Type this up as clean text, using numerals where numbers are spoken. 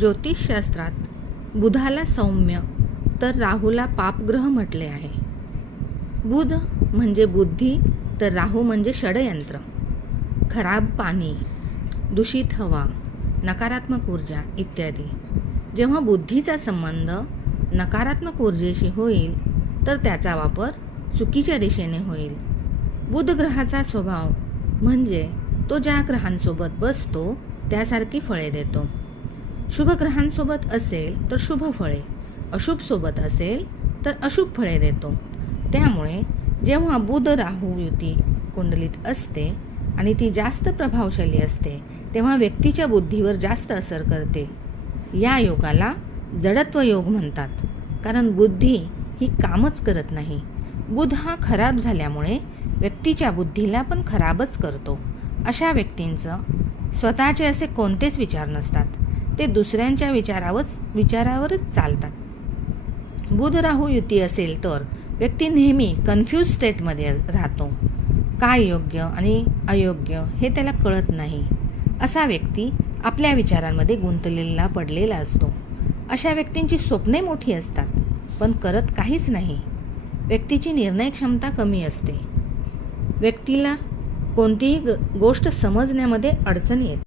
ज्योतिषशास्त्रात बुधाला सौम्य तर राहूला पापग्रह म्हटले आहे. बुध म्हणजे बुद्धी तर राहू म्हणजे षडयंत्र, खराब पाणी, दूषित हवा, नकारात्मक ऊर्जा इत्यादी. जेव्हा बुद्धीचा संबंध नकारात्मक ऊर्जेशी होईल तर त्याचा वापर चुकीच्या दिशेने होईल. बुध ग्रहाचा स्वभाव म्हणजे तो ज्या ग्रहांसोबत बसतो त्यासारखी फळे देतो. शुभ ग्रहांसोबत असेल तर शुभ फळे, अशुभ सोबत असेल तर अशुभ फळे देतो. त्यामुळे जेव्हा बुध राहू युती कुंडलीत असते आणि ती जास्त प्रभावशाली असते तेव्हा व्यक्तीच्या बुद्धीवर जास्त असर करते. या योगाला जडत्व योग म्हणतात, कारण बुद्धी ही कामच करत नाही. बुध हा खराब झाल्यामुळे व्यक्तीच्या बुद्धीला पण खराबच करतो. अशा व्यक्तींचं स्वतःचे असे कोणतेच विचार नसतात, ते दुसऱ्यांच्या विचारावरच चालतात. बुध राहू युती असेल तर व्यक्ती नेहमी कन्फ्यूज स्टेटमध्ये राहतो. काय योग्य आणि अयोग्य हे त्याला कळत नाही. असा व्यक्ती आपल्या विचारांमध्ये गुंतलेला पडलेला असतो. अशा व्यक्तींची स्वप्ने मोठी असतात पण करत काहीच नाही. व्यक्तीची निर्णय क्षमता कमी असते. व्यक्तीला कोणतीही गोष्ट समजण्यामध्ये अडचण येते.